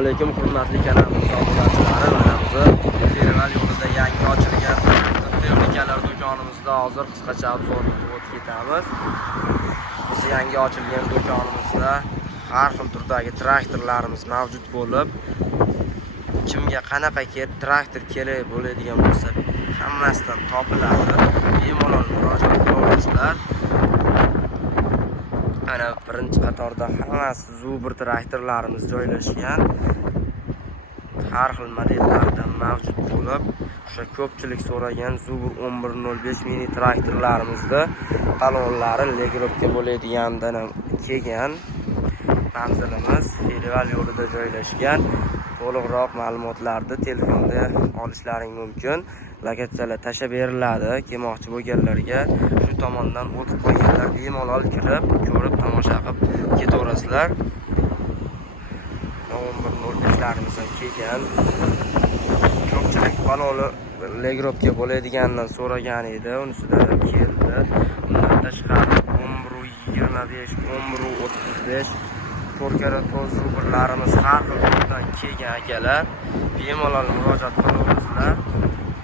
alaykum hurmatli kanalimiz obunachilari. Mana biz Festival yo'lida yangi ochilgan texnikalar do'konimizda hozir qisqacha obzorni o'tib ketamiz. Biz yangi ochilgan do'konimizda har xil turdagi traktorlarimiz mavjud bo'lib, kimga qanaqa traktor kerak bo'ladigan bo'lsa, hammasidan topiladi. Bemalol murojaat qilasizlar. Ana birinchi qatorda hammasi Zubr traktorlarimiz joylashgan. Har xil modellardan mavjud bo'lib, o'sha ko'pchilik so'ragan Zubr 1105 mini traktorlarimizda talonlari legrovka bo'ladigandan kelgan. Manzilimiz Festival yo'lida joylashgan. To'liqroq ma'lumotlarni telefonda olishlaring mumkin. Lokatsiyalar tashab beriladi. Kelmoqchi bo'lganlarga shu tomondan o'tib qo'yganlar bemalol kirib, ko'rib, tomosha qilib ketaverasizlar. 1105larimiz kelgan. Ko'pchilik baloni legrovka bo'ladigandan so'ragan edi, unisidan keldi. Undan tashqari 1125, 1135 Zubrlarimiz har xil turdan kelgan akalar. Bemalol murojaat qilasizlar.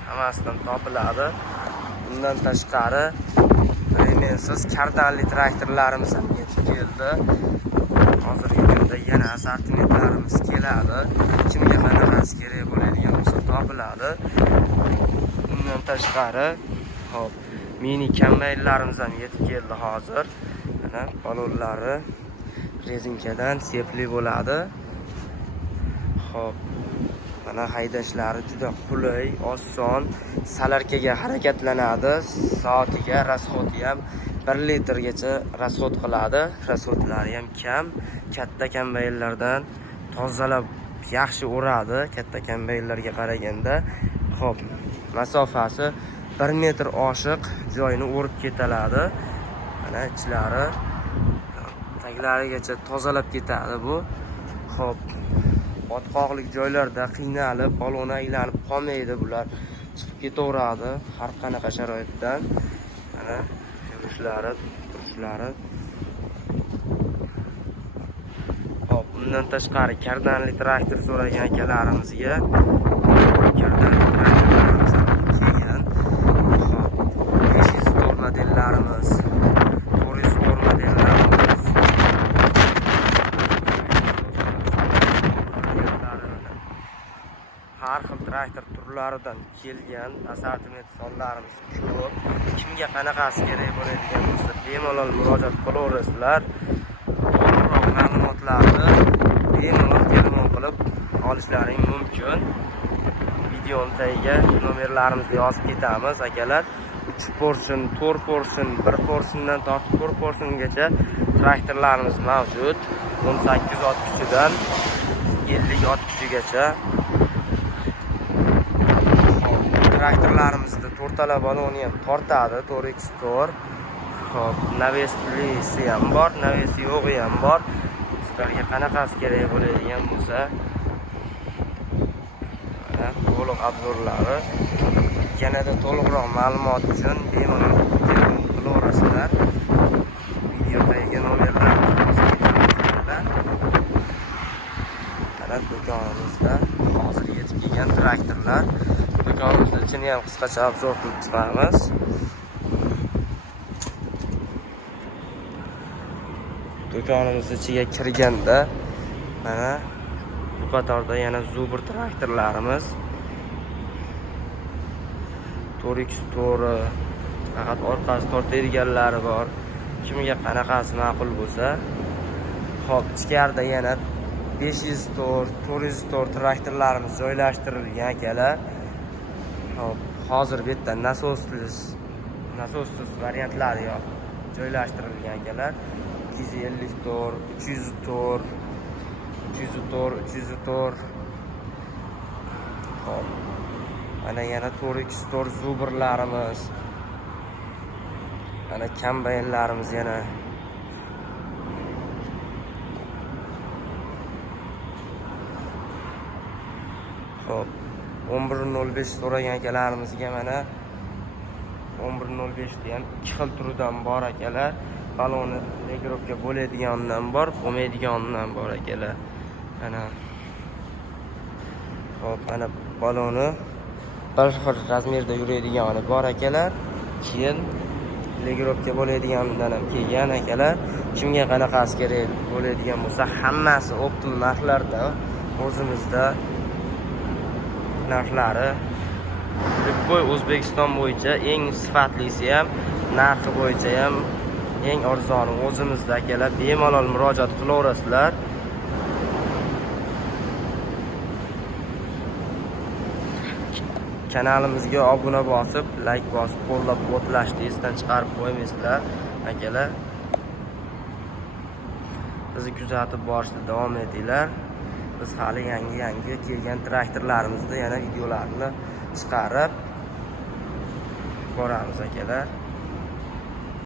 Hammasidan topiladi. Bundan tashqari remensiz kardanli traktorlarimiz ham yetib keldi. Hozirgi kunda yana assortimentlarimiz keladi. Kimga qanaqasi kerak bo'ladigan bo'lsa topiladi. Bundan tashqari mini kombaynlarimiz ham yetib keldi hozir. Mana balonlari rezinkadan sepli bo'ladi. Mana haydashlari juda qulay, oson, salarkaga harakatlanadi. Soatiga rasxoti ham 1 litrgacha rasxot qiladi. Rasxotlari ham kam. Katta kombaynlardan tozalab yaxshi o'radi. Katta kombaynlarga qaraganda. Masofasi 1 metr oshiq joyini o'rib ketiladi. Mana ichlari taglarigacha tozalab ketadi bu. Botqoqlik joylarda qiynalib, balon aylanib qolmaydi bular. Chiqib ketaveradi har qanaqa sharoitdan. Mana yurishlari, turishlari. Bundan tashqari kardanli traktor so'ragan akalarimizga kardanli traktorlarimiz kelgan. 500 tor modellarimiz, 400 tor modellarimiz. Har xil traktor turlaridan kelgan assortiment sonlarimiz ko'p. Kimga qanaqasi kerak bo'ladigan bo'lsa, bemalol murojaat qilaverasizlar. To'liqroq ma'lumotlarni bemalol telefon qilib olishlaring mumkin. Videoning tagiga nomerlarimizni yozib ketamiz akalar. 3 portion, 4 portion, 1 portiondan tortib 4 portiongacha traktorlarimiz mavjud. 18 ot kuchidan 50 ot kuchigacha. Traktorlarimizda to'rtala baloni ham tortadi, 4x4. Naveslisi ham bor, navesi yo'g'i ham bor. Sizlarga qanaqasi kerak bo'ladigan bo'lsa, mana to'liq obzorlari. Yanada to'liqroq ma'lumot uchun bemalol telefon qilaverasizlar. Video tagiga nomerlarni yozib ketamiz. Mana do'konimizda hozir yetib kelgan traktorlar. Do'konimizda ichini ham qisqacha obzor qilib chiqamiz. Do'konimiz ichiga kirganda mana bu qatorda yana Zubr traktorlarimiz 4x4 faqat orqasi tortadiganlari bor. Kimga qanaqasi ma'qul bo'lsa, ichkarida yana 500 tor, 400 tor traktorlarimiz joylashtirilgan akalar. Hozir bu yerda nasossiz variantlari yo'q, joylashtirilgan akalar. 250 tor, 300 tor, 300 tor, 300 tor. Mana yana 4x4 Zubrlarimiz. Mana kombaynlarimiz yana. Xo'p, 1105 so'ragan akalarimizga mana 1105 da ham 2 xil turidan bor akalar. Baloni legrovka bo'ladiganidan bor, bo'lmaydiganidan bor akalar. Mana Hop, mana baloni bir xil razmerda yuradigan bor akalar. Keyin legirovka bo'ladiganidan ham kelgan akalar. Kimga qanaqasi kerak bo'ladigan bo'lsa, hammasi optim narxlarda o'zimizda narxlari. Любой O'zbekiston bo'yicha eng sifatlisi ham, narxi bo'yicha ham eng arzoni o'zimizda akalar. Bemalol murojaat qilaverasizlar. Kanalimizga obuna bosib, like bosib, qo'llab-quvvatlashni esdan chiqarib qo'ymaysizlar akalar. Bizni kuzatib borishda davom etinglar. Biz hali yangi kelgan traktorlarimizni yana videolarini chiqarib boramiz akalar.